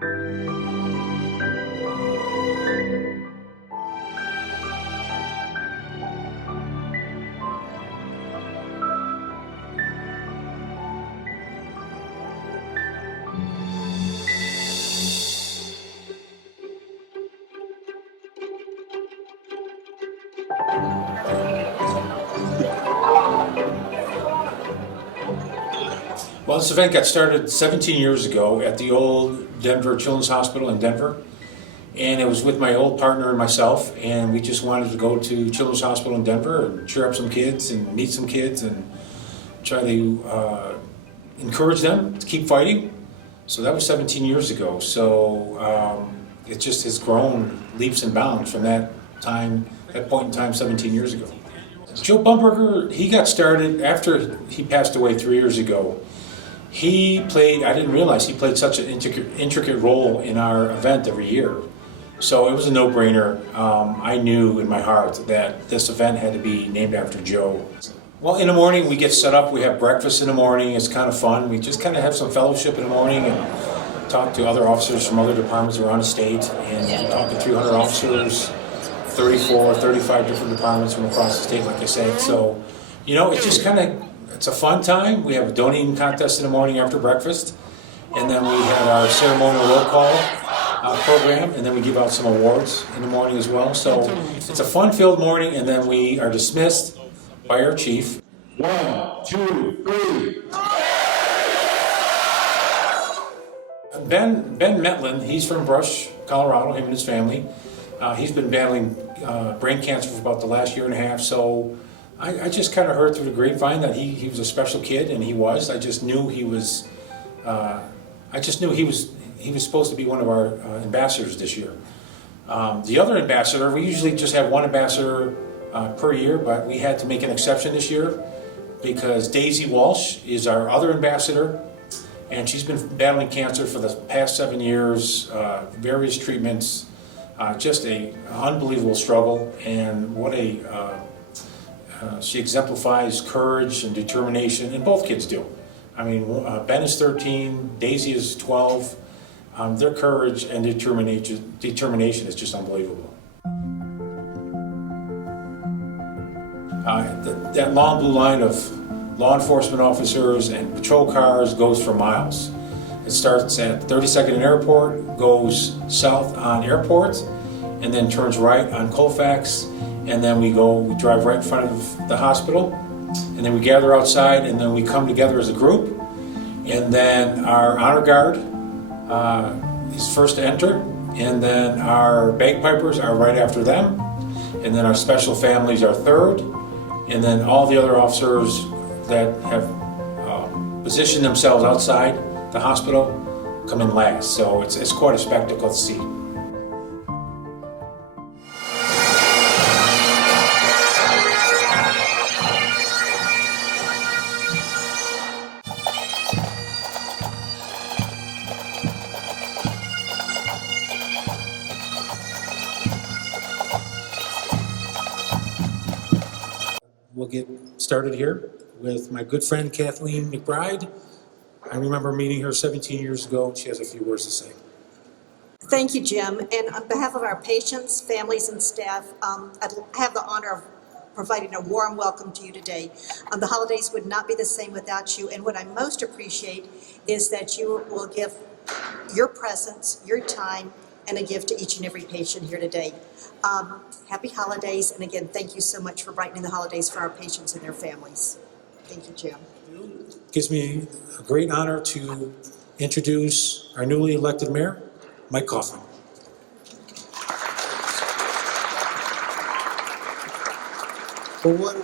Well, this event got started 17 years ago at the old Denver Children's Hospital in Denver. And it was with my old partner and myself, and we just wanted to go to Children's Hospital in Denver and cheer up some kids and meet some kids and try to encourage them to keep fighting. So that was 17 years ago. So it just has grown leaps and bounds from that point in time 17 years ago. Joe Bumberger, he got started after he passed away 3 years ago. He played, I didn't realize he played such an intricate role in our event every year. So it was a no-brainer. I knew in my heart that this event had to be named after Joe. Well, in the morning we get set up, we have breakfast in the morning, it's kind of fun. We just kind of have some fellowship in the morning and talk to other officers from other departments around the state, and we talk to 300 officers, 34, 35 different departments from across the state, like I said. So, you know, it just kind of, it's a fun time. We have a donating contest in the morning after breakfast, and then we have our ceremonial roll call program, and then we give out some awards in the morning as well. So it's a fun-filled morning, and then we are dismissed by our chief. 1, 2, 3. Ben Metlin, he's from Brush, Colorado, him and his family. He's been battling brain cancer for about the last year and a half, so I just kind of heard through the grapevine that he was a special kid, and he was. I just knew he was supposed to be one of our ambassadors this year. The other ambassador, we usually just have one ambassador per year, but we had to make an exception this year because Daisy Walsh is our other ambassador, and she's been battling cancer for the past 7 years, various treatments, just a unbelievable struggle, and what she exemplifies courage and determination, and both kids do. I mean, Ben is 13, Daisy is 12. Their courage and determination is just unbelievable. That long blue line of law enforcement officers and patrol cars goes for miles. It starts at 32nd and Airport, goes south on Airport, and then turns right on Colfax, and then we drive right in front of the hospital, and then we gather outside, and then we come together as a group, and then our honor guard is first to enter, and then our bagpipers are right after them, and then our special families are third, and then all the other officers that have positioned themselves outside the hospital come in last. So it's quite a spectacle to see. We'll get started here with my good friend Kathleen McBride. I remember meeting her 17 years ago, and she has a few words to say. Thank you, Jim. And on behalf of our patients, families, and staff, I have the honor of providing a warm welcome to you today. The holidays would not be the same without you, and what I most appreciate is that you will give your presence, your time, and a gift to each and every patient here today. Happy holidays, and again, thank you so much for brightening the holidays for our patients and their families. Thank you, Jim. It gives me a great honor to introduce our newly elected mayor, Mike Kaufman. Well,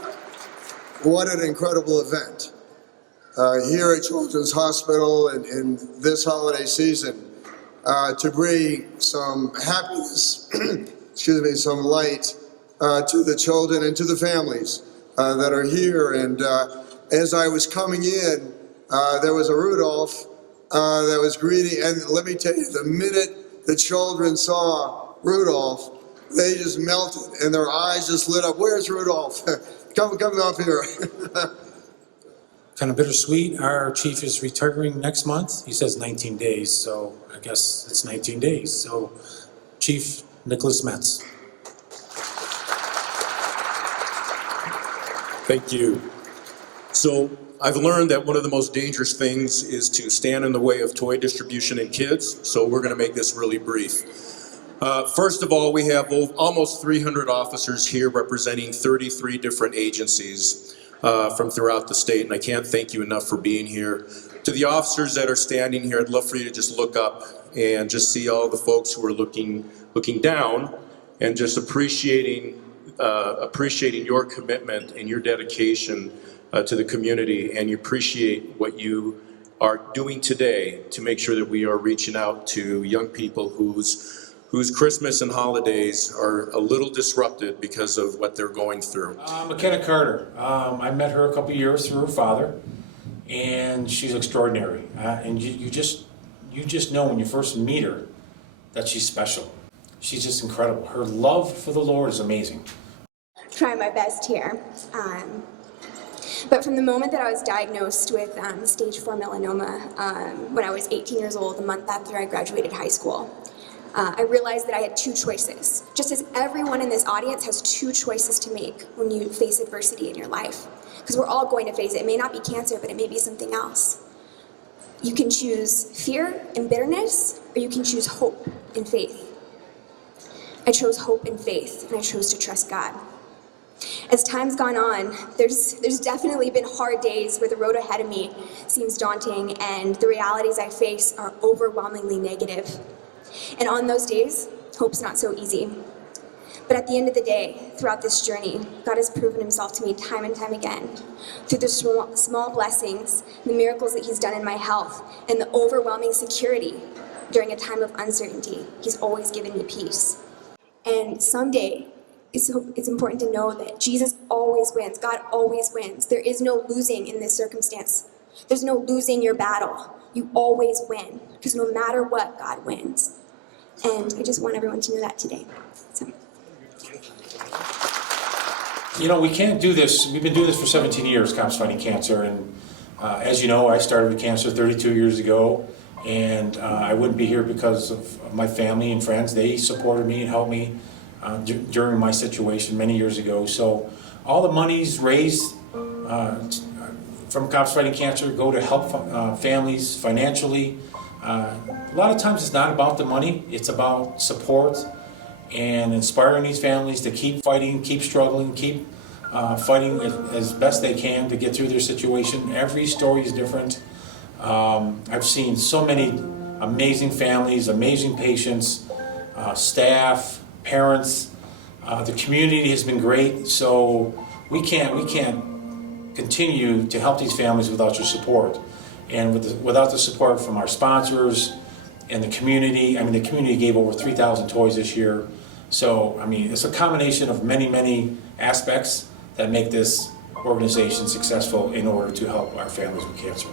what an incredible event. Here at Children's Hospital in this holiday season, to bring some happiness, some light to the children and to the families that are here. And as I was coming in, there was a Rudolph that was greeting, and let me tell you, the minute the children saw Rudolph, they just melted and their eyes just lit up. Where's Rudolph? Come up here. kind of bittersweet. Our chief is retiring next month. He says 19 days, so I guess it's 19 days. So Chief Nicholas Metz. Thank you. So I've learned that one of the most dangerous things is to stand in the way of toy distribution in kids, so we're going to make this really brief. First of all, we have almost 300 officers here representing 33 different agencies from throughout the state, and I can't thank you enough for being here. To the officers that are standing here, I'd love for you to just look up and just see all the folks who are looking down and just appreciating your commitment and your dedication to the community, and you appreciate what you are doing today to make sure that we are reaching out to young people whose Christmas and holidays are a little disrupted because of what they're going through. McKenna Carter. I met her a couple of years through her father, and she's extraordinary. And you just know when you first meet her that she's special. She's just incredible. Her love for the Lord is amazing. Try my best here. But from the moment that I was diagnosed with stage 4 melanoma, when I was 18 years old, the month after I graduated high school, I realized that I had two choices. Just as everyone in this audience has two choices to make when you face adversity in your life. Because we're all going to face it. It may not be cancer, but it may be something else. You can choose fear and bitterness, or you can choose hope and faith. I chose hope and faith, and I chose to trust God. As time's gone on, there's definitely been hard days where the road ahead of me seems daunting and the realities I face are overwhelmingly negative. And on those days, hope's not so easy. But at the end of the day, throughout this journey, God has proven himself to me time and time again. Through the small blessings, the miracles that he's done in my health, and the overwhelming security during a time of uncertainty, he's always given me peace. And someday, it's important to know that Jesus always wins. God always wins. There is no losing in this circumstance. There's no losing your battle. You always win, because no matter what, God wins. And I just want everyone to know that today. So. You know, we can't do this. We've been doing this for 17 years, Cops Fighting Cancer. And as you know, I started with cancer 32 years ago. And I wouldn't be here because of my family and friends. They supported me and helped me during my situation many years ago. So all the monies raised from Cops Fighting Cancer go to help families financially. A lot of times it's not about the money, it's about support and inspiring these families to keep fighting, keep struggling, keep fighting as best they can to get through their situation. Every story is different. I've seen so many amazing families, amazing patients, staff, parents. The community has been great, so we can't continue to help these families without your support. And without the support from our sponsors and the community, the community gave over 3,000 toys this year. So, it's a combination of many, many aspects that make this organization successful in order to help our families with cancer.